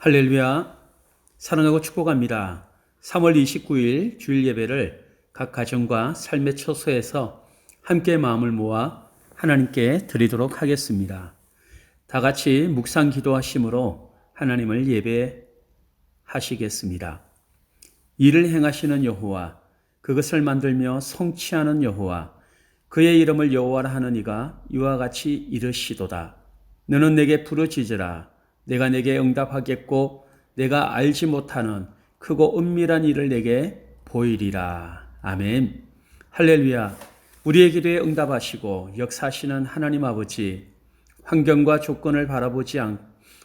할렐루야, 사랑하고 축복합니다. 3월 29일 주일 예배를 각 가정과 삶의 처소에서 함께 마음을 모아 하나님께 드리도록 하겠습니다. 다 같이 묵상 기도하심으로 하나님을 예배하시겠습니다. 일을 행하시는 여호와, 그것을 만들며 성취하는 여호와, 그의 이름을 여호와라 하는 이가 이와 같이 이르시도다. 너는 내게 부르짖으라. 내가 내게 응답하겠고 내가 알지 못하는 크고 은밀한 일을 내게 보이리라. 아멘. 할렐루야. 우리의 기도에 응답하시고 역사하시는 하나님 아버지, 환경과 조건을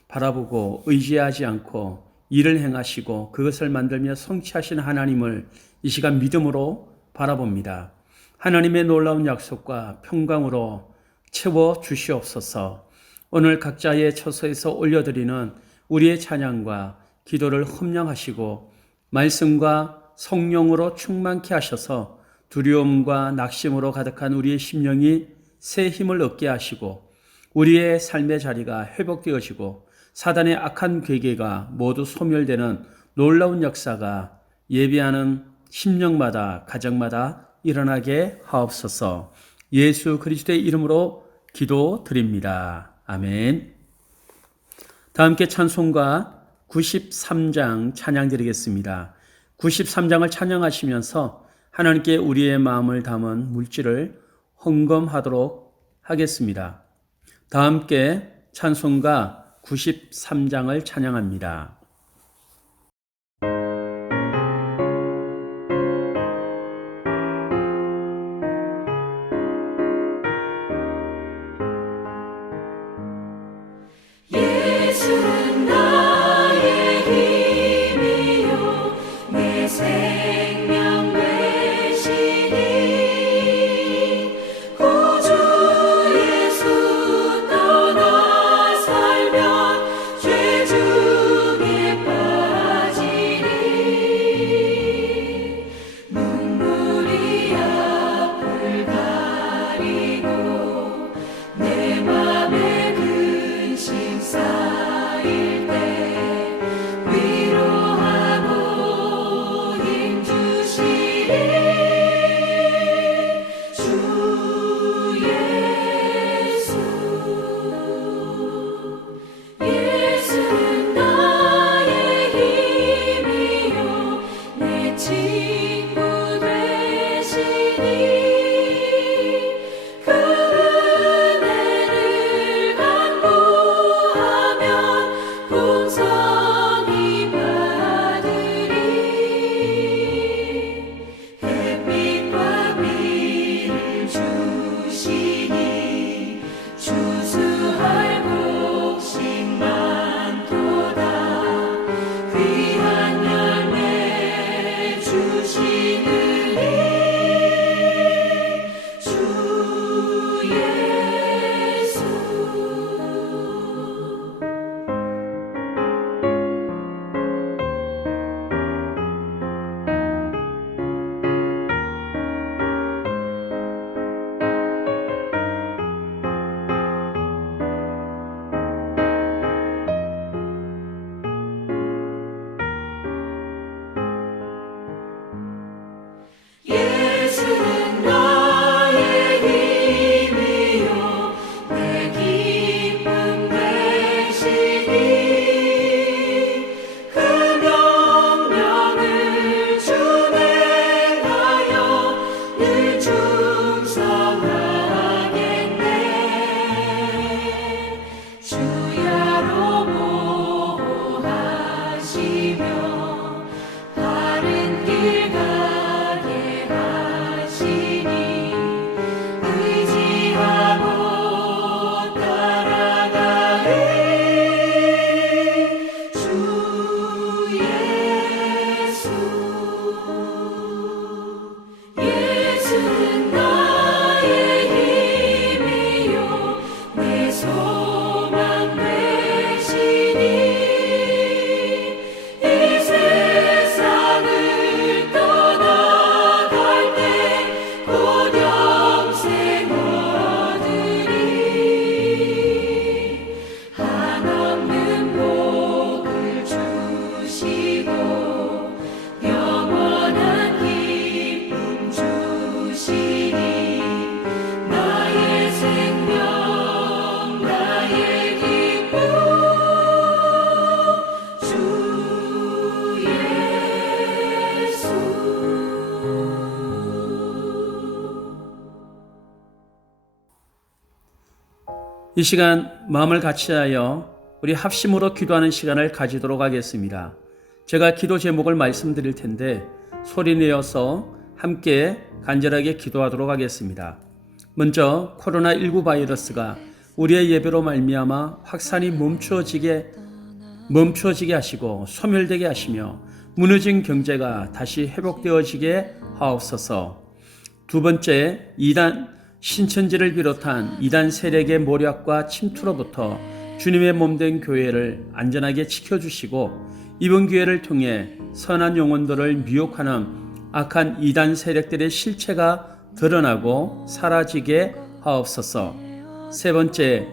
바라보고 의지하지 않고 일을 행하시고 그것을 만들며 성취하시는 하나님을 이 시간 믿음으로 바라봅니다. 하나님의 놀라운 약속과 평강으로 채워 주시옵소서. 오늘 각자의 처소에서 올려드리는 우리의 찬양과 기도를 흠령하시고 말씀과 성령으로 충만케 하셔서 두려움과 낙심으로 가득한 우리의 심령이 새 힘을 얻게 하시고 우리의 삶의 자리가 회복되어지고 사단의 악한 괴계가 모두 소멸되는 놀라운 역사가 예배하는 심령마다 가정마다 일어나게 하옵소서. 예수 그리스도의 이름으로 기도드립니다. 아멘. 다 함께 찬송가 93장 찬양드리겠습니다. 93장을 찬양하시면서 하나님께 우리의 마음을 담은 물질을 헌금하도록 하겠습니다. 다 함께 찬송가 93장을 찬양합니다. 예수는 나의 힘이요 내 생명 되시니 구주 예수 떠나 살면 죄 중에 이 시간 마음을 같이하여 우리 합심으로 기도하는 시간을 가지도록 하겠습니다. 제가 기도 제목을 말씀드릴 텐데 소리 내어서 함께 간절하게 기도하도록 하겠습니다. 먼저 코로나19 바이러스가 우리의 예배로 말미암아 확산이 멈추어지게 하시고 소멸되게 하시며 무너진 경제가 다시 회복되어지게 하옵소서. 두 번째, 이단 신천지를 비롯한 이단 세력의 모략과 침투로부터 주님의 몸된 교회를 안전하게 지켜주시고 이번 기회를 통해 선한 영혼들을 미혹하는 악한 이단 세력들의 실체가 드러나고 사라지게 하옵소서. 세 번째,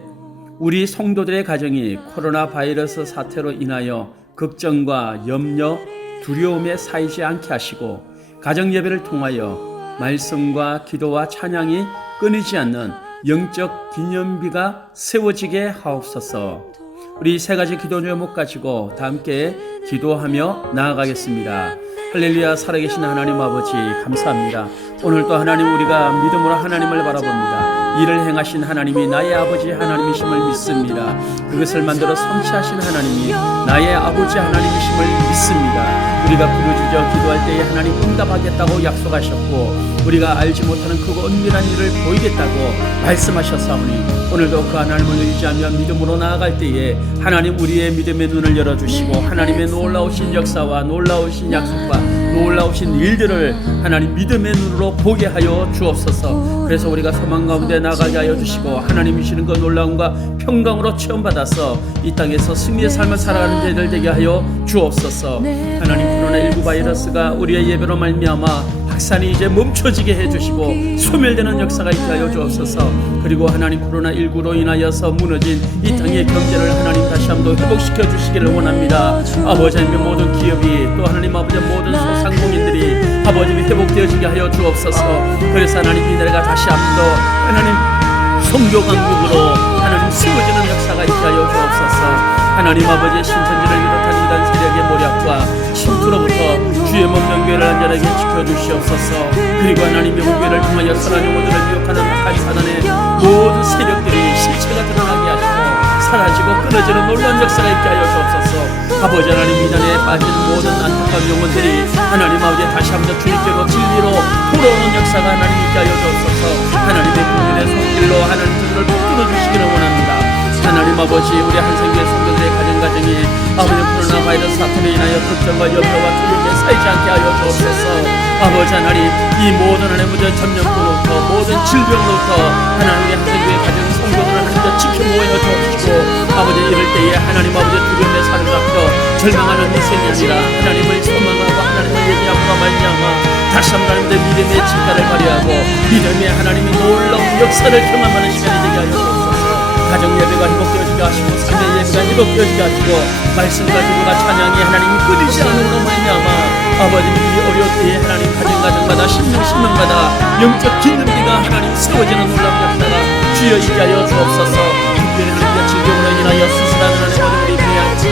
우리 성도들의 가정이 코로나 바이러스 사태로 인하여 걱정과 염려, 두려움에 쌓이지 않게 하시고 가정 예배를 통하여 말씀과 기도와 찬양이 끊이지 않는 영적 기념비가 세워지게 하옵소서. 우리 세 가지 기도 제목 가지고 다 함께 기도하며 나아가겠습니다. 할렐루야. 살아계신 하나님 아버지 감사합니다. 오늘도 하나님 우리가 믿음으로 하나님을 바라봅니다. 이를 행하신 하나님이 나의 아버지 하나님이심을 믿습니다. 그것을 만들어 성취하신 하나님이 나의 아버지 하나님이심을 믿습니다. 우리가 부르짖어 기도할 때에 하나님 응답하겠다고 약속하셨고 우리가 알지 못하는 크고 은밀한 일을 보이겠다고 말씀하셨사오니 오늘도 그 하나님을 의지하며 믿음으로 나아갈 때에 하나님 우리의 믿음의 눈을 열어주시고 하나님의 놀라우신 역사와 놀라우신 약속과 놀라우신 일들을 하나님 믿음의 눈으로 보게 하여 주옵소서. 그래서 우리가 소망 가운데 나가게 하여 주시고 하나님이시는 그 놀라움과 평강으로 체험받아서 이 땅에서 승리의 삶을 살아가는 자들 되게 하여 주옵소서. 하나님 코로나19 바이러스가 우리의 예배로 말미암아 확산이 이제 멈춰지게 해주시고 소멸되는 역사가 있게 하여 주옵소서. 그리고 하나님 코로나19로 인하여서 무너진 이 땅의 경제를 하나님 다시 한번 회복시켜 주시기를 원합니다. 아버지 하나님의 모든 기업이 또 하나님 아버지의 모든 소상공인들이 아버지 회복되어지게 하여 주옵소서. 그래서 하나님 이 나라가 다시 한번 하나님 선교 강국으로 하나님 세워지는 역사가 있게 하여 주옵소서. 하나님 아버지의 신천지를 비롯한 이단 세력의 모략과 침투로부터 주의 몸된 교회를 안전하게 지켜주시옵소서. 그리고 하나님의 교회를 통하여 선한 영혼들을 미혹하는 악한 사단의 모든 세력들이 실체가 드러나게 하시고 사라지고 끊어지는 놀라운 역사가 있게 하여 주옵소서. 아버지 하나님 이단에 빠지는 모든 안타까운 영혼들이 하나님 아버지 다시 한번 주님께로 진리로 돌아오는 역사가 하나님 있게 하여 주옵소서. 하나님의 국민의 손길로 하나님 그들을 붙들어 주시기를 원합니다. 하나님 아버지 우리 한생교회 성도들의 가정이 아버지 코로나 바이러스 사태로 인하여 걱정과 염려와 두려움에 쌓이지 않게 하여 주옵소서. 아버지 하나님 이 모든 하나님의 전염병으로부터 모든 질병으로부터 하나님 우리 한생교회 가정 성도들을 하나님께 지켜모여 주옵시고 아버지 이럴 때에 하나님 아버지 두려움에 사로잡혀 절망하는 인생이 아니라 하나님을 소망하고 하나님을 예비함으로 말미암아 다시 한번 하나님의 믿음의 진가를 발휘하고 믿음의 하나님이 놀라운 역사를 경험하는 시간이 되게 하여 주옵소서. 가정 예배가 회복되어지게 하시고 삶의 예배가 회복되어지게 하시고 말씀과 기도가 찬양이 하나님 끊이지 않음으로 말미암아 아버지 이 어려울 때에 하나님 가정마다 신명마다 영적 기능비가 하나님 세워지는 놀라운 역사가 주여 있게 하여 주옵소서. 특별히 하나님의 질병으로 인하여 수술하는 하나님 우리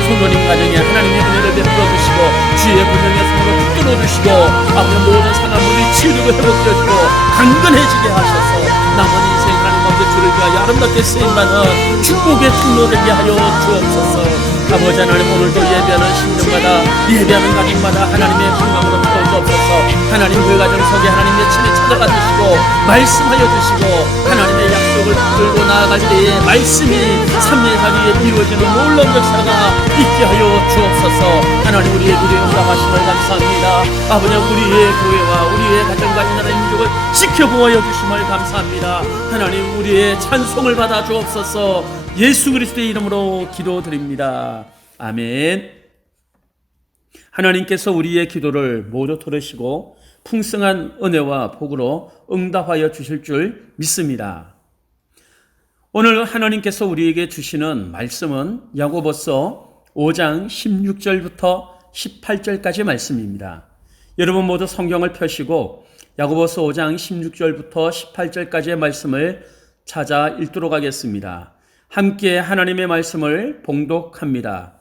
성도님 가정에 하나님의 은혜를 베풀어 주시고 주의 구명의 손으로 붙들어 주시고 아버지 모든 상함물이 치유되고 회복되어지고 강건해지게 하셔서 남은 인생 하나님 아버지 주를 위하여 아름답게 쓰임받는 축복의 통로 되게 하여 주옵소서. 아버지 하나님 오늘도 예배하는 신령마다 예배하는 가정마다 하나님의 평강으로 채워주옵소서. 하나님 그 가정 속에 하나님의 친히 찾아가 주시고 말씀하여 주시고 하나님의 약속을 붙들고 나아갈 때에 말씀이 3년 4주에 이루어지는 놀라운 역사가 있게 하여 주옵소서. 하나님 우리의 기도에 응답하심을 감사합니다. 아버지 우리의 교회와 우리의 가정과 이 나라의 민족을 지켜보아여 주심을 감사합니다. 하나님 우리의 찬송을 받아 주옵소서. 예수 그리스도의 이름으로 기도드립니다. 아멘. 하나님께서 우리의 기도를 모두 들으시고 풍성한 은혜와 복으로 응답하여 주실 줄 믿습니다. 오늘 하나님께서 우리에게 주시는 말씀은 야고보서 5장 16절부터 18절까지 말씀입니다. 여러분 모두 성경을 펴시고 야고보서 5장 16절부터 18절까지의 말씀을 찾아 읽도록 하겠습니다. 함께 하나님의 말씀을 봉독합니다.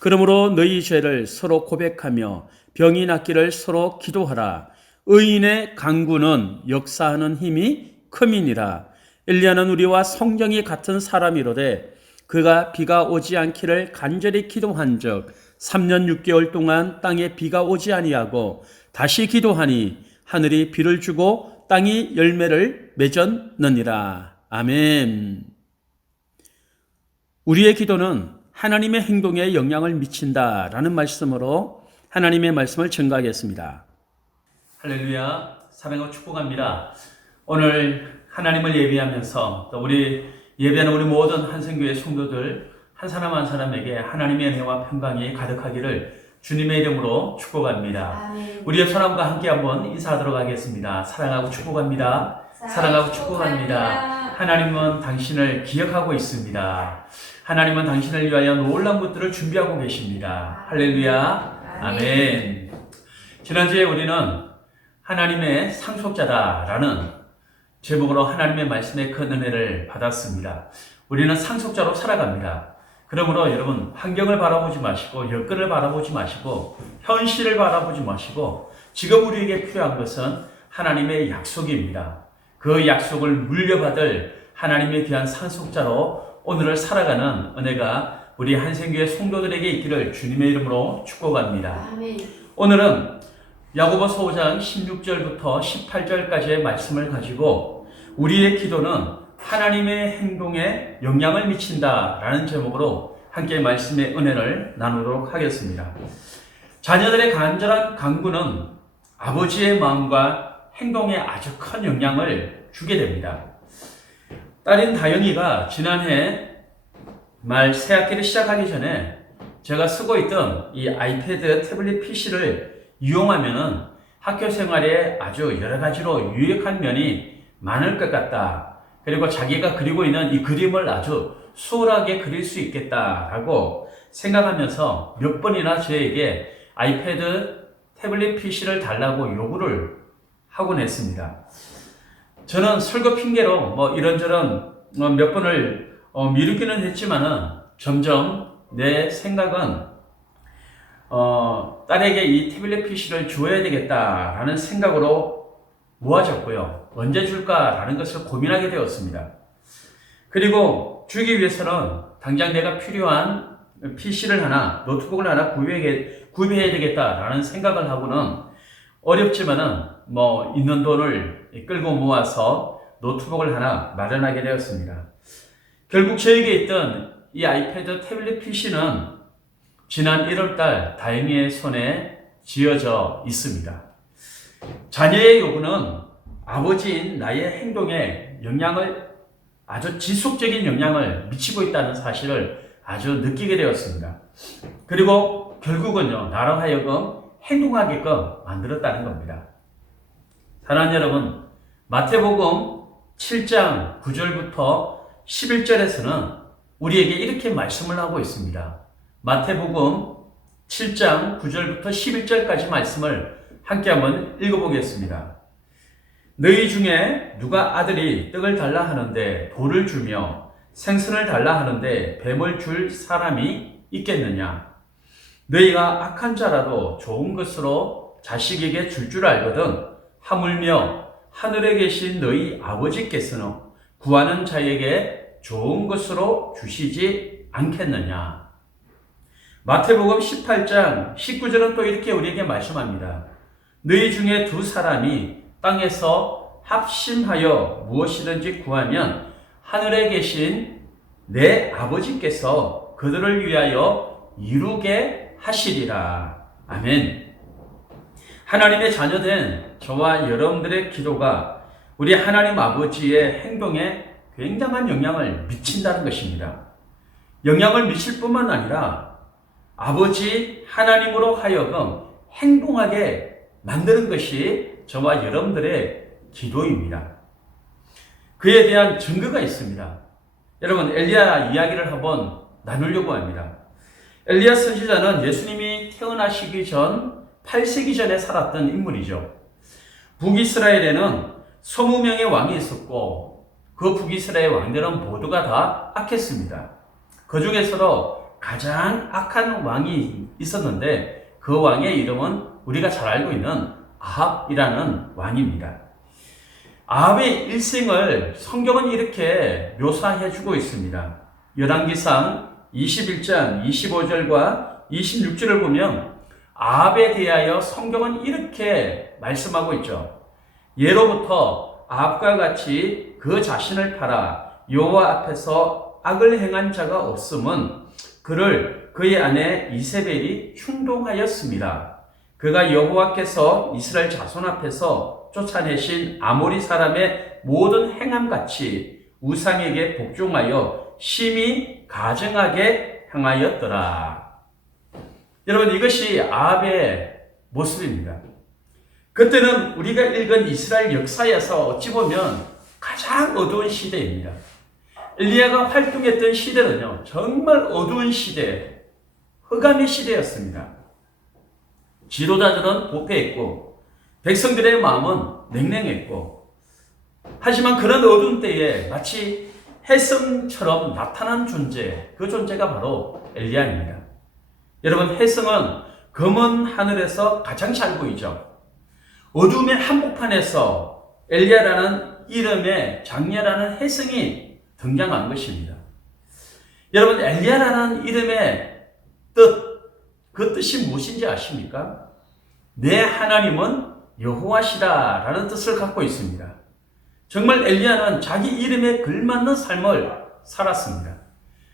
그러므로 너희 죄를 서로 고백하며 병이 낫기를 서로 기도하라. 의인의 간구는 역사하는 힘이 큼이니라. 엘리야는 우리와 성경이 같은 사람이로되 그가 비가 오지 않기를 간절히 기도한 적 3년 6개월 동안 땅에 비가 오지 아니하고 다시 기도하니 하늘이 비를 주고 땅이 열매를 맺었느니라. 아멘. 우리의 기도는 하나님의 행동에 영향을 미친다라는 말씀으로 하나님의 말씀을 증거하겠습니다. 할렐루야, 사랑하고 축복합니다. 오늘 하나님을 예배하면서 또 우리 예배하는 우리 모든 한생교회 성도들 한 사람 한 사람에게 하나님의 은혜와 평강이 가득하기를 주님의 이름으로 축복합니다. 아멘. 우리의 손함과 함께 한번 인사하도록 하겠습니다. 사랑하고 축복합니다. 사랑하고 축복합니다. 하나님은 당신을 기억하고 있습니다. 하나님은 당신을 위하여 놀라운 것들을 준비하고 계십니다. 할렐루야. 아멘. 지난주에 우리는 하나님의 상속자다라는 제목으로 하나님의 말씀의 큰 은혜를 받았습니다. 우리는 상속자로 살아갑니다. 그러므로 여러분 환경을 바라보지 마시고 여건을 바라보지 마시고 현실을 바라보지 마시고 지금 우리에게 필요한 것은 하나님의 약속입니다. 그 약속을 물려받을 하나님의 귀한 상속자로 오늘을 살아가는 은혜가 우리 한생교회 성도들에게 있기를 주님의 이름으로 축복합니다. 아멘. 오늘은 야고보서 5장 16절부터 18절까지의 말씀을 가지고 우리의 기도는 하나님의 행동에 영향을 미친다라는 제목으로 함께 말씀의 은혜를 나누도록 하겠습니다. 자녀들의 간절한 간구는 아버지의 마음과 행동에 아주 큰 영향을 주게 됩니다. 딸인 다영이가 지난해 말 새학기를 시작하기 전에 제가 쓰고 있던 이 아이패드 태블릿 PC를 이용하면은 학교 생활에 아주 여러 가지로 유익한 면이 많을 것 같다. 그리고 자기가 그리고 있는 이 그림을 아주 수월하게 그릴 수 있겠다라고 생각하면서 몇 번이나 저에게 아이패드 태블릿 PC를 달라고 요구를 하곤 했습니다. 저는 설교 핑계로 뭐 이런저런 몇 번을 미루기는 했지만은 점점 내 생각은 딸에게 이 태블릿 PC를 줘야 되겠다라는 생각으로 모아졌고요. 언제 줄까라는 것을 고민하게 되었습니다. 그리고 주기 위해서는 당장 내가 필요한 PC를 하나, 노트북을 하나 구입해야 되겠다라는 생각을 하고는 어렵지만은 뭐 있는 돈을 끌고 모아서 노트북을 하나 마련하게 되었습니다. 결국 저에게 있던 이 아이패드 태블릿 PC는 지난 1월달 다행히의 손에 쥐어져 있습니다. 자녀의 요구는 아버지인 나의 행동에 아주 지속적인 영향을 미치고 있다는 사실을 아주 느끼게 되었습니다. 그리고 결국은요, 나로 하여금 행동하게끔 만들었다는 겁니다. 사랑하는 여러분, 마태복음 7장 9절부터 11절에서는 우리에게 이렇게 말씀을 하고 있습니다. 마태복음 7장 9절부터 11절까지 말씀을 함께 한번 읽어보겠습니다. 너희 중에 누가 아들이 떡을 달라 하는데 돌을 주며 생선을 달라 하는데 뱀을 줄 사람이 있겠느냐? 너희가 악한 자라도 좋은 것으로 자식에게 줄 알거든 하물며 하늘에 계신 너희 아버지께서는 구하는 자에게 좋은 것으로 주시지 않겠느냐? 마태복음 18장 19절은 또 이렇게 우리에게 말씀합니다. 너희 중에 두 사람이 땅에서 합심하여 무엇이든지 구하면 하늘에 계신 내 아버지께서 그들을 위하여 이루게 하시리라. 아멘. 하나님의 자녀된 저와 여러분들의 기도가 우리 하나님 아버지의 행동에 굉장한 영향을 미친다는 것입니다. 영향을 미칠 뿐만 아니라 아버지 하나님으로 하여금 행동하게 만드는 것이 저와 여러분들의 기도입니다. 그에 대한 증거가 있습니다. 여러분, 엘리야 이야기를 한번 나누려고 합니다. 엘리야 선지자는 예수님이 태어나시기 전 8세기 전에 살았던 인물이죠. 북이스라엘에는 20명의 왕이 있었고 그 북이스라엘 왕들은 모두가 다 악했습니다. 그 중에서도 가장 악한 왕이 있었는데 그 왕의 이름은 우리가 잘 알고 있는 아합이라는 왕입니다. 아합의 일생을 성경은 이렇게 묘사해 주고 있습니다. 열왕기상 21장 25절과 26절을 보면 아합에 대하여 성경은 이렇게 말씀하고 있죠. 예로부터 아합과 같이 그 자신을 팔아 여호와 앞에서 악을 행한 자가 없음은 그를 그의 아내 이세벨이 충동하였습니다. 그가 여호와께서 이스라엘 자손 앞에서 쫓아내신 아모리 사람의 모든 행함같이 우상에게 복종하여 심히 가증하게 행하였더라. 여러분, 이것이 아합의 모습입니다. 그때는 우리가 읽은 이스라엘 역사에서 어찌 보면 가장 어두운 시대입니다. 엘리야가 활동했던 시대는요, 정말 어두운 시대, 흑암의 시대였습니다. 지도자들은 부패했고 백성들의 마음은 냉랭했고, 하지만 그런 어두운 때에 마치 혜성처럼 나타난 존재, 그 존재가 바로 엘리야입니다. 여러분, 혜성은 검은 하늘에서 가장 잘 보이죠. 어둠의 한복판에서 엘리야라는 이름의 장렬하는 혜성이 등장한 것입니다. 여러분, 엘리야라는 이름의 뜻, 그 뜻이 무엇인지 아십니까? 내 하나님은 여호와시다라는 뜻을 갖고 있습니다. 정말 엘리야는 자기 이름에 걸맞는 삶을 살았습니다.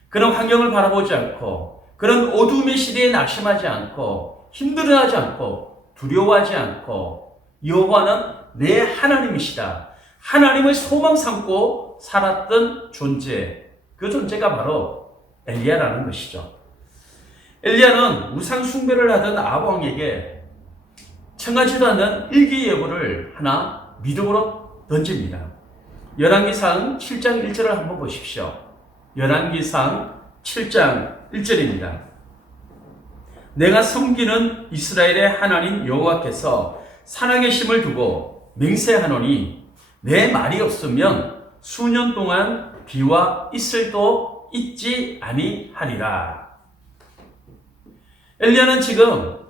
그런 환경을 바라보지 않고, 그런 어둠의 시대에 낙심하지 않고, 힘들어하지 않고, 두려워하지 않고, 여호와는 내 하나님이시다, 하나님을 소망 삼고 살았던 존재, 그 존재가 바로 엘리야라는 것이죠. 엘리야는 우상 숭배를 하던 아합 왕에게 청하지도 않는 일기예보를 하나 믿음으로 던집니다. 열왕기상 7장 1절을 한번 보십시오. 열왕기상 7장 1절입니다. 내가 섬기는 이스라엘의 하나님 여호와께서 살아계심을 두고 맹세하노니 내 말이 없으면 수년 동안 비와 이슬도 있지 아니하리라. 엘리야는 지금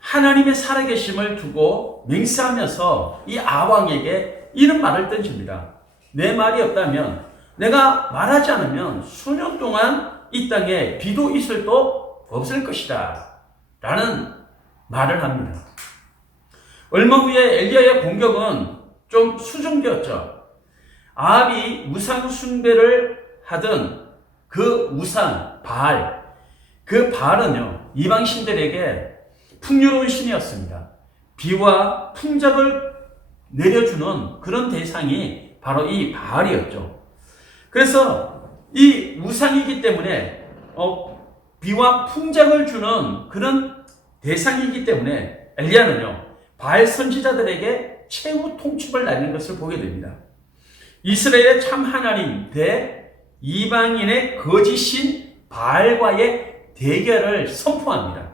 하나님의 살아계심을 두고 맹세하면서 이 아합 왕에게 이런 말을 던집니다. 내 말이 없다면, 내가 말하지 않으면 수년 동안 이 땅에 비도 이슬도 없을 것이다 라는 말을 합니다. 얼마 후에 엘리야의 공격은 좀 수정되었죠. 아합이 우상 숭배를 하던 그 우상 바알, 그 바알은요, 이방 신들에게 풍요로운 신이었습니다. 비와 풍작을 내려주는 그런 대상이 바로 이 바알이었죠. 그래서 이 우상이기 때문에 비와 풍작을 주는 그런 대상이기 때문에 엘리야는요, 바알 선지자들에게 최후 통첩을 날리는 것을 보게 됩니다. 이스라엘의 참 하나님 대 이방인의 거짓신 바알과의 대결을 선포합니다.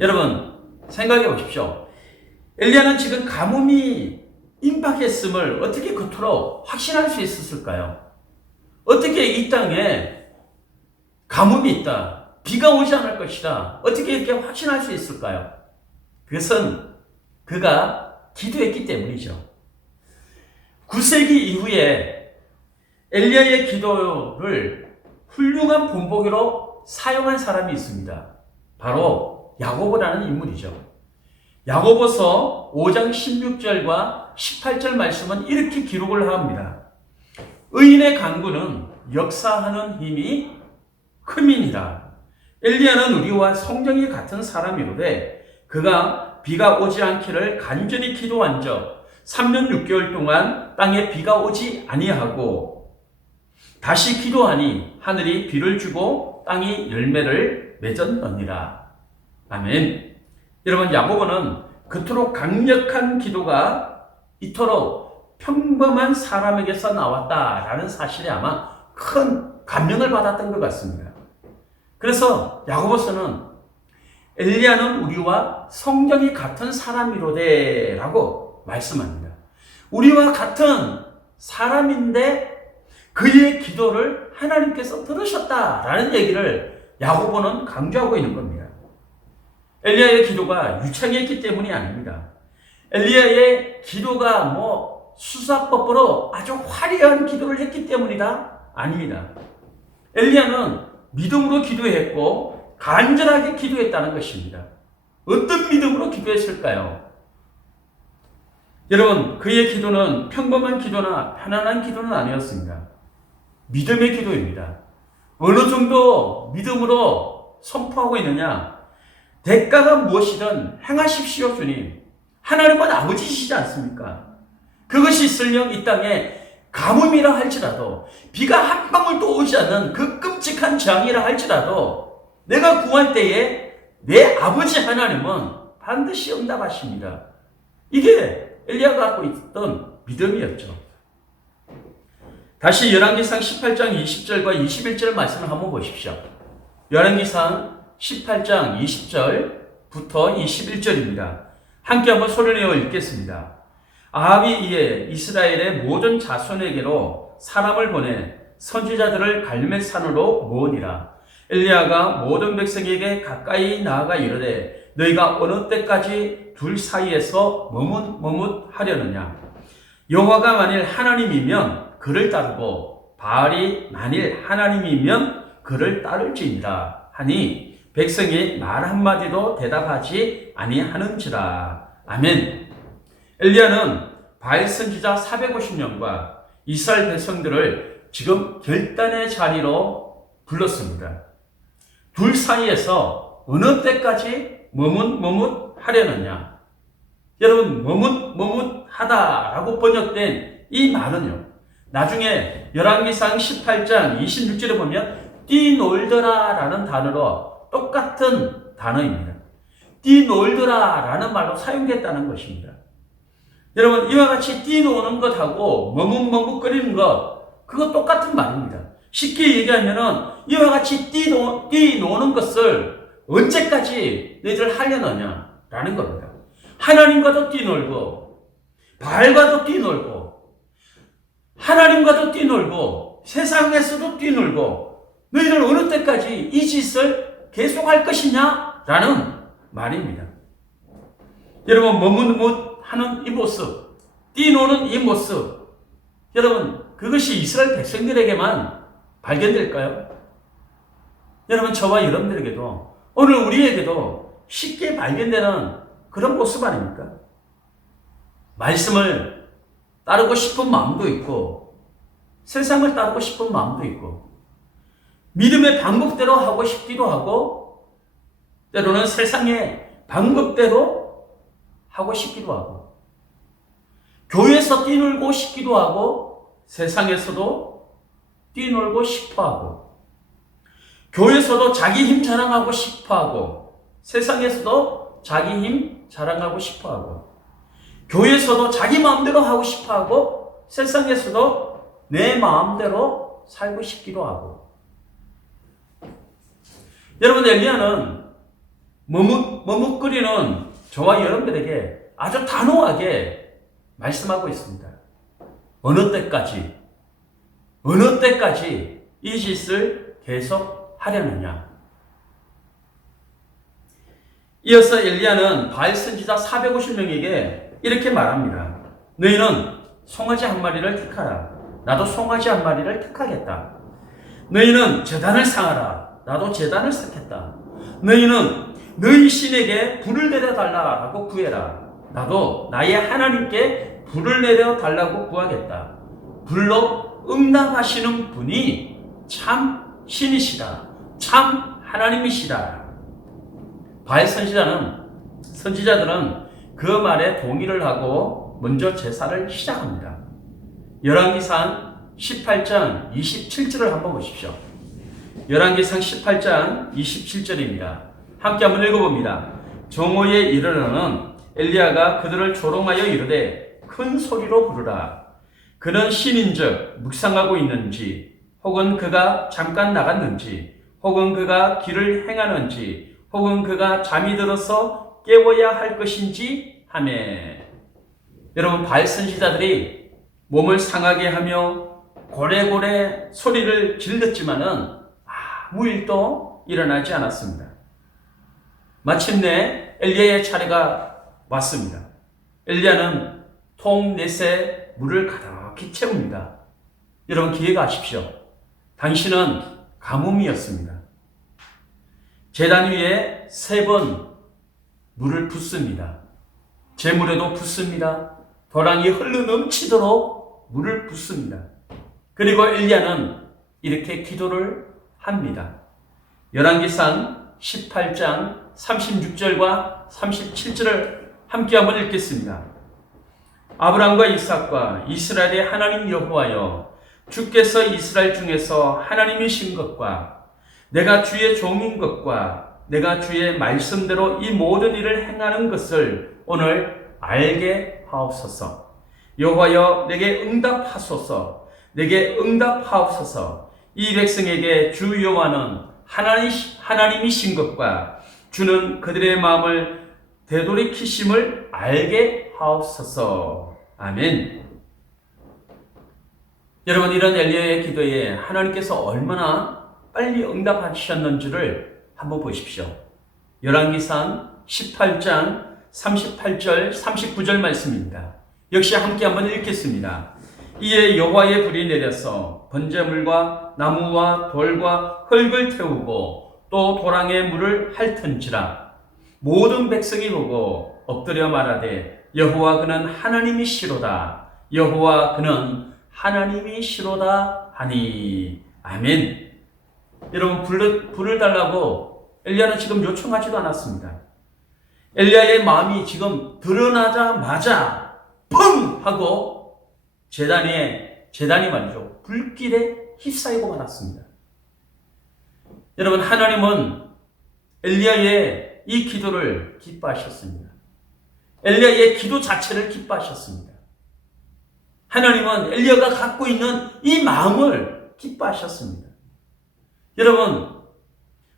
여러분, 생각해 보십시오. 엘리야는 지금 가뭄이 임박했음을 어떻게 그토록 확신할 수 있었을까요? 어떻게 이 땅에 가뭄이 있다, 비가 오지 않을 것이다, 어떻게 이렇게 확신할 수 있을까요? 그것은 그가 기도했기 때문이죠. 9세기 이후에 엘리야의 기도를 훌륭한 본보기로 사용한 사람이 있습니다. 바로 야고보라는 인물이죠. 야고보서 5장 16절과 18절 말씀은 이렇게 기록을 합니다. 의인의 간구는 역사하는 힘이 큼이니라. 엘리야는 우리와 성정이 같은 사람이로되 그가 비가 오지 않기를 간절히 기도한 적 3년 6개월 동안 땅에 비가 오지 아니하고 다시 기도하니 하늘이 비를 주고 땅이 열매를 맺었느니라. 아멘. 여러분, 야고보는 그토록 강력한 기도가 이토록 평범한 사람에게서 나왔다라는 사실에 아마 큰 감명을 받았던 것 같습니다. 그래서 야고보서는 엘리야는 우리와 성정이 같은 사람이로되 라고 말씀합니다. 우리와 같은 사람인데 그의 기도를 하나님께서 들으셨다라는 얘기를 야고보는 강조하고 있는 겁니다. 엘리야의 기도가 유창했기 때문이 아닙니다. 엘리야의 기도가 수사법으로 아주 화려한 기도를 했기 때문이다? 아닙니다. 엘리야는 믿음으로 기도했고 간절하게 기도했다는 것입니다. 어떤 믿음으로 기도했을까요? 여러분, 그의 기도는 평범한 기도나 편안한 기도는 아니었습니다. 믿음의 기도입니다. 어느 정도 믿음으로 선포하고 있느냐? 대가가 무엇이든 행하십시오, 주님. 하나님은 아버지시지 않습니까? 그것이 있을령 이 땅에 가뭄이라 할지라도, 비가 한 방울도 오지 않는 그 끔찍한 재앙이라 할지라도 내가 구할 때에 내 아버지 하나님은 반드시 응답하십니다. 이게 엘리야가 갖고 있던 믿음이었죠. 다시 열왕기상 18장 20절과 21절 말씀을 한번 보십시오. 열왕기상 18장 20절부터 21절입니다. 함께 한번 소리를 내어 읽겠습니다. 아합이 이에 이스라엘의 모든 자손에게로 사람을 보내 선지자들을 갈멜 산으로 모으니라. 엘리야가 모든 백성에게 가까이 나아가 이르되 너희가 어느 때까지 둘 사이에서 머뭇머뭇하려느냐? 여호와가 만일 하나님이면 그를 따르고 바알이 만일 하나님이면 그를 따를지니라 하니 백성이 말 한마디도 대답하지 아니하는지라. 아멘. 엘리야는 바알 선지자 450명과 이스라엘 백성들을 지금 결단의 자리로 불렀습니다. 둘 사이에서 어느 때까지 머뭇머뭇하려느냐? 여러분, 머뭇머뭇하다라고 번역된 이 말은요, 나중에 열왕기상 18장 26절에 보면 뛰놀더라라는 단어로 똑같은 단어입니다. 뛰놀더라라는 말로 사용됐다는 것입니다. 여러분, 이와 같이 뛰노는 것하고 머뭇머뭇거리는 것, 그거 똑같은 말입니다. 쉽게 얘기하면은 이와 같이 뛰노는 것을 언제까지 너희들 하려느냐 라는 겁니다. 하나님과도 뛰놀고 바알과도 뛰놀고 하나님과도 뛰놀고 세상에서도 뛰놀고 너희들 어느 때까지 이 짓을 계속할 것이냐 라는 말입니다. 여러분, 머뭇머뭇하는 이 모습, 뛰노는 이 모습, 여러분, 그것이 이스라엘 백성들에게만 발견될까요? 여러분, 저와 여러분들에게도, 오늘 우리에게도 쉽게 발견되는 그런 모습 아닙니까? 말씀을 따르고 싶은 마음도 있고 세상을 따르고 싶은 마음도 있고 믿음의 방법대로 하고 싶기도 하고 때로는 세상의 방법대로 하고 싶기도 하고 교회에서 뛰놀고 싶기도 하고 세상에서도 뛰놀고 싶어하고 교회에서도 자기 힘 자랑하고 싶어하고 세상에서도 자기 힘 자랑하고 싶어하고 교회에서도 자기 마음대로 하고 싶어하고 세상에서도 내 마음대로 살고 싶기도 하고. 여러분, 엘리야는 머뭇거리는 저와 여러분들에게 아주 단호하게 말씀하고 있습니다. 어느 때까지 이 짓을 계속 하려느냐. 이어서 엘리야는 바알 선지자 450명에게 이렇게 말합니다. 너희는 송아지 한 마리를 택하라. 나도 송아지 한 마리를 택하겠다. 너희는 제단을 쌓아라. 나도 제단을 쌓겠다. 너희는 너희 신에게 불을 내려달라고 구해라. 나도 나의 하나님께 불을 내려달라고 구하겠다. 불로 응답하시는 분이 참 신이시다. 참 하나님이시다. 바알 선지자들은 그 말에 동의를 하고 먼저 제사를 시작합니다. 열왕기상 18장 27절을 한번 보십시오. 열왕기상 18장 27절입니다. 함께 한번 읽어봅니다. 정오에 이르러는 엘리야가 그들을 조롱하여 이르되 큰 소리로 부르라. 그는 신인즉 묵상하고 있는지 혹은 그가 잠깐 나갔는지 혹은 그가 길을 행하는지 혹은 그가 잠이 들어서 깨워야 할 것인지 하매. 여러분, 바알 선지자들이 몸을 상하게 하며 고래고래 소리를 질렀지만은 아무 일도 일어나지 않았습니다. 마침내 엘리야의 차례가 왔습니다. 엘리야는 통넷에 물을 가득히 채웁니다. 여러분 기억하십시오. 당신은 가뭄이었습니다. 제단 위에 3번 물을 붓습니다. 재물에도 붓습니다. 도랑이 흘러 넘치도록 물을 붓습니다. 그리고 엘리야는 이렇게 기도를 합니다. 열왕기상 18장 36절과 37절을 함께 한번 읽겠습니다. 아브람과 이삭과 이스라엘의 하나님 여호와여, 주께서 이스라엘 중에서 하나님이신 것과 내가 주의 종인 것과 내가 주의 말씀대로 이 모든 일을 행하는 것을 오늘 알게 하옵소서. 여호와여, 내게 응답하소서. 내게 응답하옵소서. 이 백성에게 주 여호와는 하나님이신 것과 주는 그들의 마음을 되돌이키심을 알게 하옵소서. 아멘. 여러분, 이런 엘리야의 기도에 하나님께서 얼마나 빨리 응답하셨는지를 한번 보십시오. 열왕기상 18장 38절 39절 말씀입니다. 역시 함께 한번 읽겠습니다. 이에 여호와의 불이 내려서 번제물과 나무와 돌과 흙을 태우고 또 도랑의 물을 핥은지라. 모든 백성이 보고 엎드려 말하되 여호와 그는 하나님이시로다. 여호와 그는 하나님이시로다 하니. 아멘. 여러분, 불을 달라고 엘리야는 지금 요청하지도 않았습니다. 엘리야의 마음이 지금 드러나자마자 펑 하고 제단이 말이죠, 불길에 휩싸이고 말았습니다. 여러분, 하나님은 엘리야의 이 기도를 기뻐하셨습니다. 엘리야의 기도 자체를 기뻐하셨습니다. 하나님은 엘리야가 갖고 있는 이 마음을 기뻐하셨습니다. 여러분,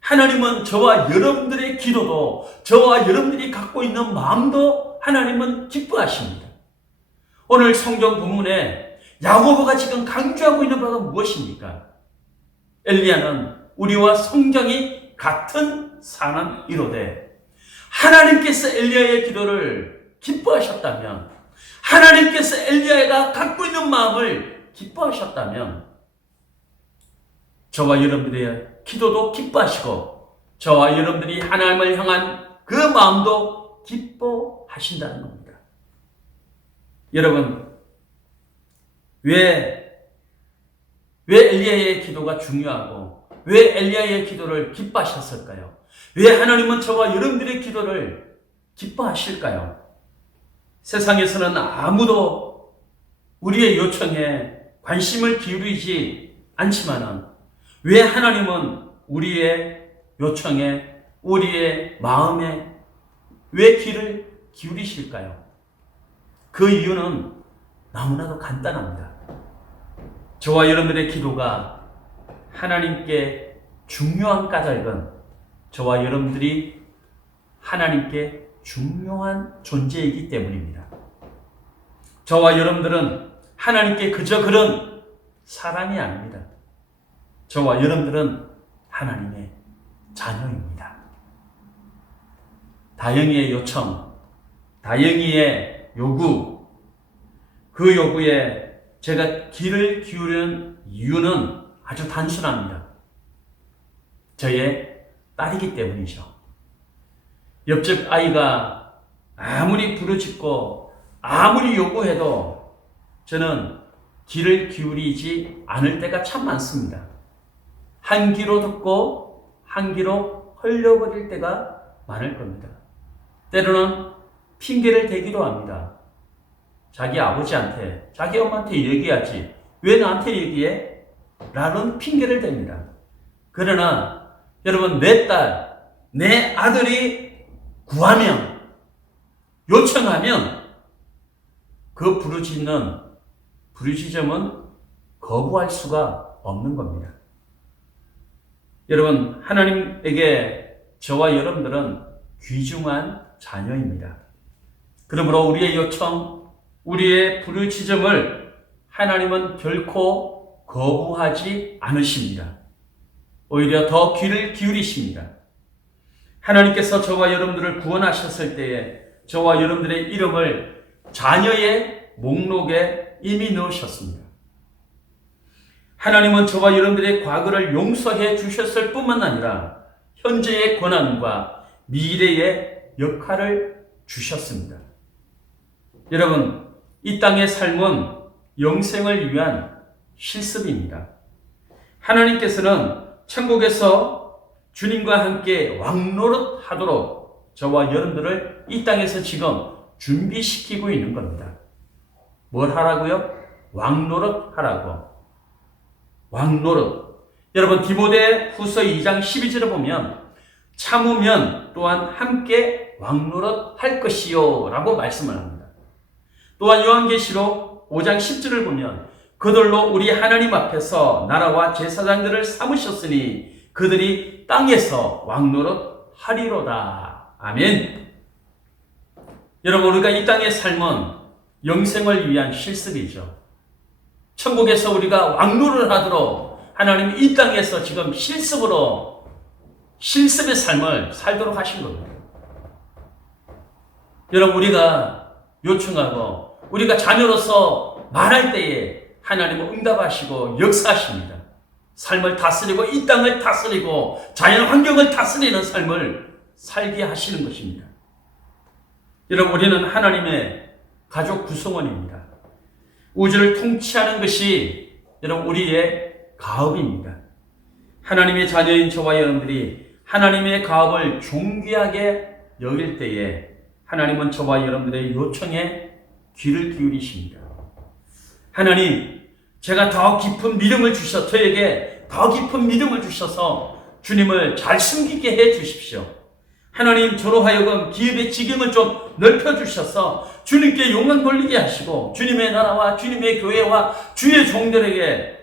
하나님은 저와 여러분들의 기도도, 저와 여러분들이 갖고 있는 마음도 하나님은 기뻐하십니다. 오늘 성경 본문에 야고보가 지금 강조하고 있는 바가 무엇입니까? 엘리야는 우리와 성경이 같은 사람이로되 하나님께서 엘리야의 기도를 기뻐하셨다면, 하나님께서 엘리야가 갖고 있는 마음을 기뻐하셨다면 저와 여러분들의 기도도 기뻐하시고 저와 여러분들이 하나님을 향한 그 마음도 기뻐하신다는 겁니다. 여러분, 왜 엘리야의 기도가 중요하고 왜 엘리야의 기도를 기뻐하셨을까요? 왜 하나님은 저와 여러분들의 기도를 기뻐하실까요? 세상에서는 아무도 우리의 요청에 관심을 기울이지 않지만은 왜 하나님은 우리의 요청에, 우리의 마음에 왜 귀를 기울이실까요? 그 이유는 너무나도 간단합니다. 저와 여러분들의 기도가 하나님께 중요한 까닭은 저와 여러분들이 하나님께 중요한 존재이기 때문입니다. 저와 여러분들은 하나님께 그저 그런 사람이 아닙니다. 저와 여러분들은 하나님의 자녀입니다. 다영이의 요청, 다영이의 요구, 그 요구에 제가 귀를 기울이는 이유는 아주 단순합니다. 저의 딸이기 때문이죠. 옆집 아이가 아무리 부르짖고 아무리 요구해도 저는 귀를 기울이지 않을 때가 참 많습니다. 한 귀로 듣고 한 귀로 흘려버릴 때가 많을 겁니다. 때로는 핑계를 대기도 합니다. 자기 아버지한테, 자기 엄마한테 얘기하지 왜 나한테 얘기해? 라는 핑계를 댑니다. 그러나 여러분, 내 딸, 내 아들이 구하면, 요청하면 그 부르짖음은 거부할 수가 없는 겁니다. 여러분, 하나님에게 저와 여러분들은 귀중한 자녀입니다. 그러므로 우리의 요청, 우리의 부르짖음을 하나님은 결코 거부하지 않으십니다. 오히려 더 귀를 기울이십니다. 하나님께서 저와 여러분들을 구원하셨을 때에 저와 여러분들의 이름을 자녀의 목록에 이미 넣으셨습니다. 하나님은 저와 여러분들의 과거를 용서해 주셨을 뿐만 아니라 현재의 권한과 미래의 역할을 주셨습니다. 여러분, 이 땅의 삶은 영생을 위한 실습입니다. 하나님께서는 천국에서 주님과 함께 왕노릇 하도록 저와 여러분들을 이 땅에서 지금 준비시키고 있는 겁니다. 뭘 하라고요? 왕노릇 하라고. 왕노릇. 여러분, 디모데 후서 2장 12절을 보면 참으면 또한 함께 왕노릇 할 것이요 라고 말씀을 합니다. 또한 요한계시록 5장 10절을 보면 그들로 우리 하나님 앞에서 나라와 제사장들을 삼으셨으니 그들이 땅에서 왕노릇 하리로다. 아멘. 여러분, 우리가 이 땅의 삶은 영생을 위한 실습이죠. 천국에서 우리가 왕노릇을 하도록 하나님이 이 땅에서 지금 실습의 삶을 살도록 하신 겁니다. 여러분, 우리가 요청하고 우리가 자녀로서 말할 때에 하나님은 응답하시고 역사하십니다. 삶을 다스리고 이 땅을 다스리고 자연 환경을 다스리는 삶을 살게 하시는 것입니다. 여러분, 우리는 하나님의 가족 구성원입니다. 우주를 통치하는 것이 여러분 우리의 가업입니다. 하나님의 자녀인 저와 여러분들이 하나님의 가업을 존귀하게 여길 때에 하나님은 저와 여러분들의 요청에 귀를 기울이십니다. 하나님, 제가 더 깊은 믿음을 저에게 더 깊은 믿음을 주셔서 주님을 잘 숨기게 해 주십시오. 하나님, 저로 하여금 기업의 지경을 좀 넓혀주셔서 주님께 영광 돌리게 하시고 주님의 나라와 주님의 교회와 주의 종들에게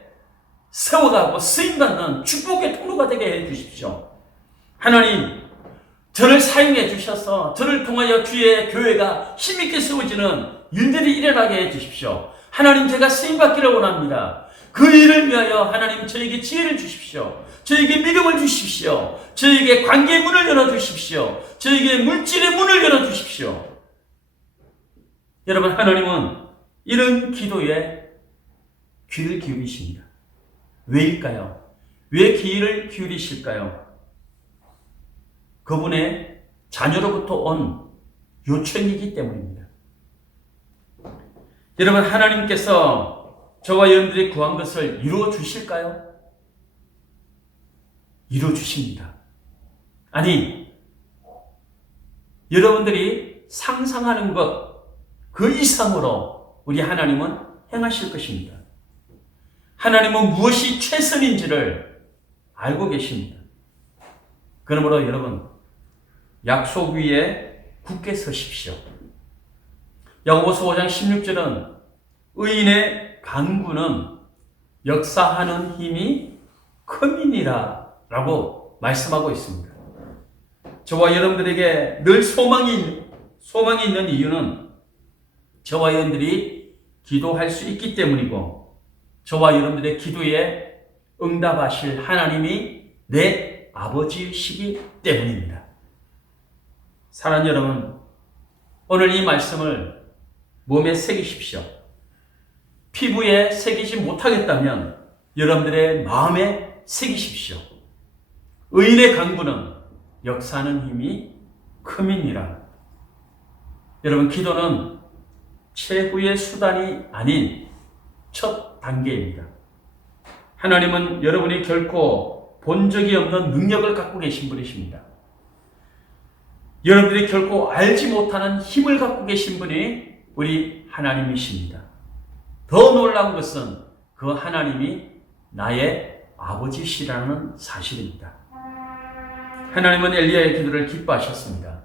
세워가고 쓰임받는 축복의 통로가 되게 해 주십시오. 하나님, 저를 사용해 주셔서 저를 통하여 주의 교회가 힘있게 세워지는 일들이 일어나게 해 주십시오. 하나님, 제가 쓰임받기를 원합니다. 그 일을 위하여 하나님 저에게 지혜를 주십시오. 저에게 믿음을 주십시오. 저에게 관계의 문을 열어주십시오. 저에게 물질의 문을 열어주십시오. 여러분, 하나님은 이런 기도에 귀를 기울이십니다. 왜일까요? 왜 귀를 기울이실까요? 그분의 자녀로부터 온 요청이기 때문입니다. 여러분, 하나님께서 저와 여러분들이 구한 것을 이루어 주실까요? 이루어 주십니다. 아니, 여러분들이 상상하는 것 그 이상으로 우리 하나님은 행하실 것입니다. 하나님은 무엇이 최선인지를 알고 계십니다. 그러므로 여러분, 약속 위에 굳게 서십시오. 야고보서 5장 16절은 의인의 간구는 역사하는 힘이 큼이니라 라고 말씀하고 있습니다. 저와 여러분들에게 늘 소망이 있는 이유는 저와 여러분들이 기도할 수 있기 때문이고 저와 여러분들의 기도에 응답하실 하나님이 내 아버지시기 때문입니다. 사랑하는 여러분, 오늘 이 말씀을 몸에 새기십시오. 피부에 새기지 못하겠다면 여러분들의 마음에 새기십시오. 의인의 간구는 역사하는 힘이 큼이니라. 여러분, 기도는 최후의 수단이 아닌 첫 단계입니다. 하나님은 여러분이 결코 본 적이 없는 능력을 갖고 계신 분이십니다. 여러분들이 결코 알지 못하는 힘을 갖고 계신 분이 우리 하나님이십니다. 더 놀라운 것은 그 하나님이 나의 아버지시라는 사실입니다. 하나님은 엘리야의 기도를 기뻐하셨습니다.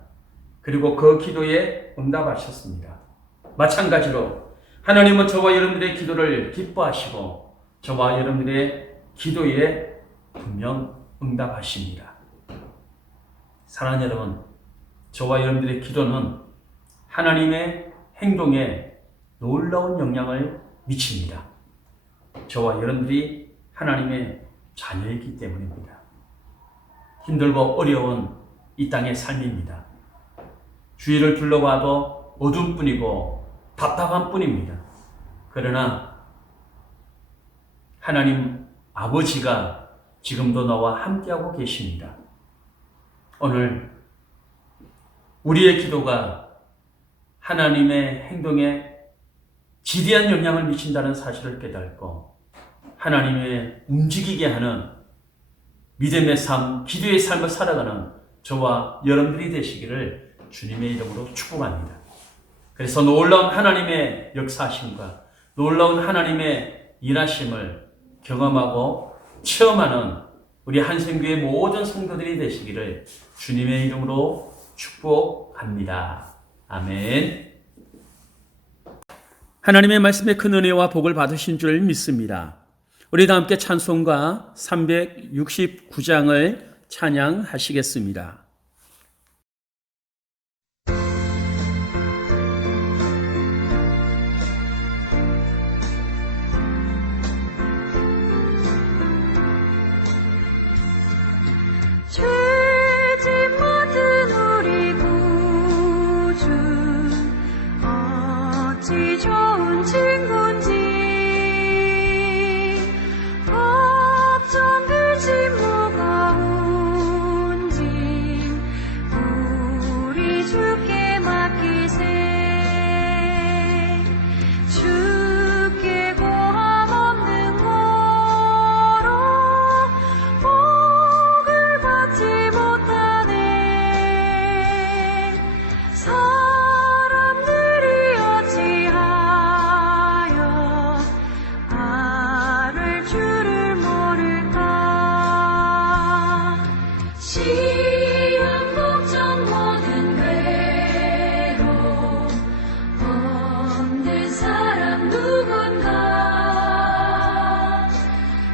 그리고 그 기도에 응답하셨습니다. 마찬가지로 하나님은 저와 여러분들의 기도를 기뻐하시고 저와 여러분들의 기도에 분명 응답하십니다. 사랑하는 여러분, 저와 여러분들의 기도는 하나님의 행동에 놀라운 영향을 미칩니다. 저와 여러분들이 하나님의 자녀이기 때문입니다. 힘들고 어려운 이 땅의 삶입니다. 주위를 둘러봐도 어둠뿐이고 답답한 뿐입니다. 그러나 하나님 아버지가 지금도 너와 함께하고 계십니다. 오늘 우리의 기도가 하나님의 행동에 지대한 영향을 미친다는 사실을 깨닫고 하나님의 움직이게 하는 믿음의 삶, 기도의 삶을 살아가는 저와 여러분들이 되시기를 주님의 이름으로 축복합니다. 그래서 놀라운 하나님의 역사하심과 놀라운 하나님의 일하심을 경험하고 체험하는 우리 한생교회 모든 성도들이 되시기를 주님의 이름으로 축복합니다. 아멘. 하나님의 말씀에 큰 은혜와 복을 받으신 줄 믿습니다. 우리 다 함께 찬송가 369장을 찬양하시겠습니다. 죄짐 맡은 우리 구주 어찌 좋은 친구인지 걱정 그 짐 무거운지 우리 주께 맡기세. 주께 고함 없는 거로 복을 받지 못하네. 사람들이 어찌하여 알을 줄을 모를까. 시험 걱정 모든 괴로움 없는 사람 누군가.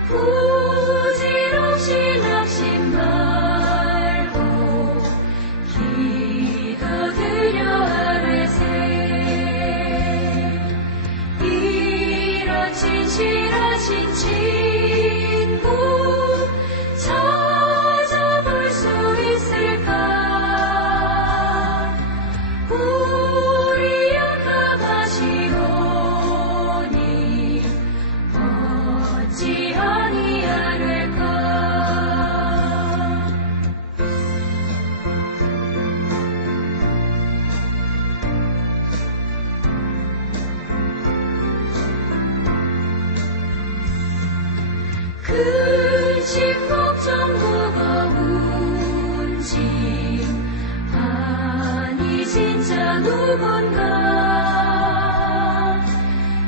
부질없이 낙심 말고 기도드려 아뢰세. 이런 진실하신 친구 찾아볼 수 있을까. 우리 약함하시오니 어찌 아니하를까. 근심 걱정 무거운 짐 아니 진짜 누군가.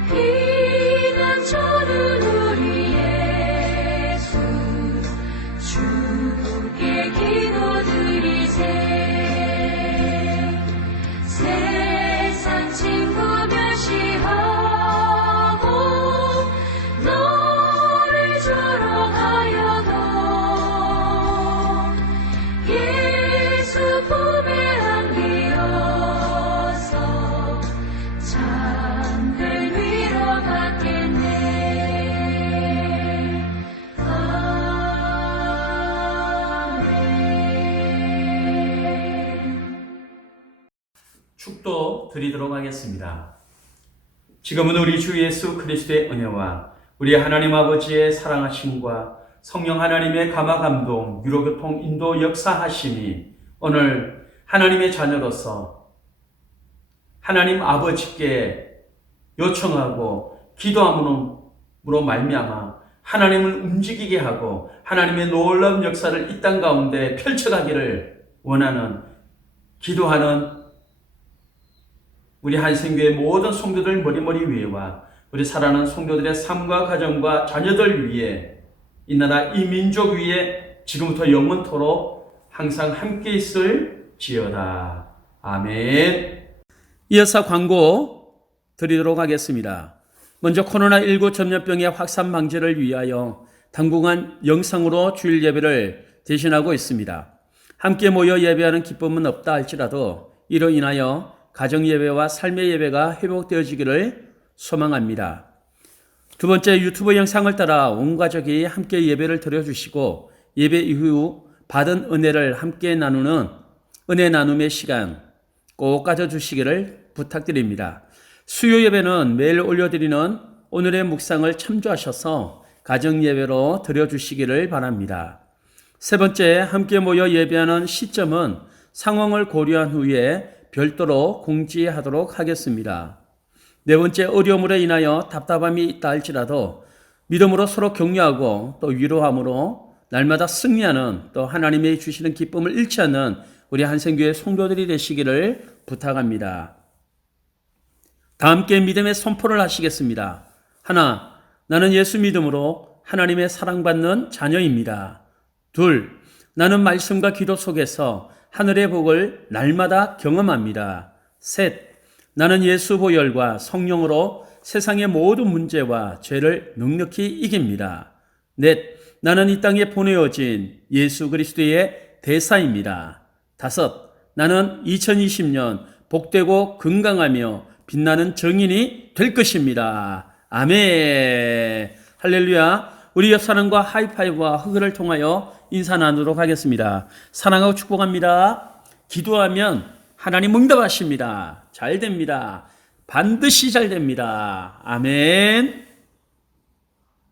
피난처는 우리 예수 주께 기도드리세. 세상 친구 멸시하고 너를 조롱하여도 예수 품에 안기어서 잠들 위로받겠네. 아멘. 축도 드리도록 하겠습니다. 지금은 우리 주 예수 그리스도의 은혜와 우리 하나님 아버지의 사랑하심과 성령 하나님의 감화감동, 유로교통 인도 역사하심이 오늘 하나님의 자녀로서 하나님 아버지께 요청하고 기도함으로 말미암아 하나님을 움직이게 하고 하나님의 놀라운 역사를 이 땅 가운데 펼쳐가기를 원하는 기도하는 우리 한생교회 모든 성도들 머리머리 위에와 우리 사랑하는 성도들의 삶과 가정과 자녀들 위에 이 나라 이 민족 위에 지금부터 영원토록 항상 함께 있을 지어다. 아멘. 이어서 광고 드리도록 하겠습니다. 먼저 코로나19 전염병의 확산 방지를 위하여 당분간 영상으로 주일 예배를 대신하고 있습니다. 함께 모여 예배하는 기쁨은 없다 할지라도 이로 인하여 가정 예배와 삶의 예배가 회복되어지기를 소망합니다. 두 번째, 유튜브 영상을 따라 온 가족이 함께 예배를 드려주시고 예배 이후 받은 은혜를 함께 나누는 은혜 나눔의 시간 꼭 가져주시기를 부탁드립니다. 수요 예배는 매일 올려드리는 오늘의 묵상을 참조하셔서 가정 예배로 드려주시기를 바랍니다. 세 번째, 함께 모여 예배하는 시점은 상황을 고려한 후에 별도로 공지하도록 하겠습니다. 네 번째, 어려움으로 인하여 답답함이 있다 할지라도 믿음으로 서로 격려하고 또 위로함으로 날마다 승리하는 또 하나님의 주시는 기쁨을 잃지 않는 우리 한생교회 성도들이 되시기를 부탁합니다. 다 함께 믿음의 선포를 하시겠습니다. 하나, 나는 예수 믿음으로 하나님의 사랑받는 자녀입니다. 둘, 나는 말씀과 기도 속에서 하늘의 복을 날마다 경험합니다. 셋, 나는 예수 보혈과 성령으로 세상의 모든 문제와 죄를 넉넉히 이깁니다. 넷, 나는 이 땅에 보내어진 예수 그리스도의 대사입니다. 다섯, 나는 2020년 복되고 건강하며 빛나는 정인이 될 것입니다. 아멘. 할렐루야. 우리 옆 사람과 하이파이브와 허그를 통하여 인사 나누도록 하겠습니다. 사랑하고 축복합니다. 기도하면 하나님 응답하십니다. 잘 됩니다. 반드시 잘 됩니다. 아멘.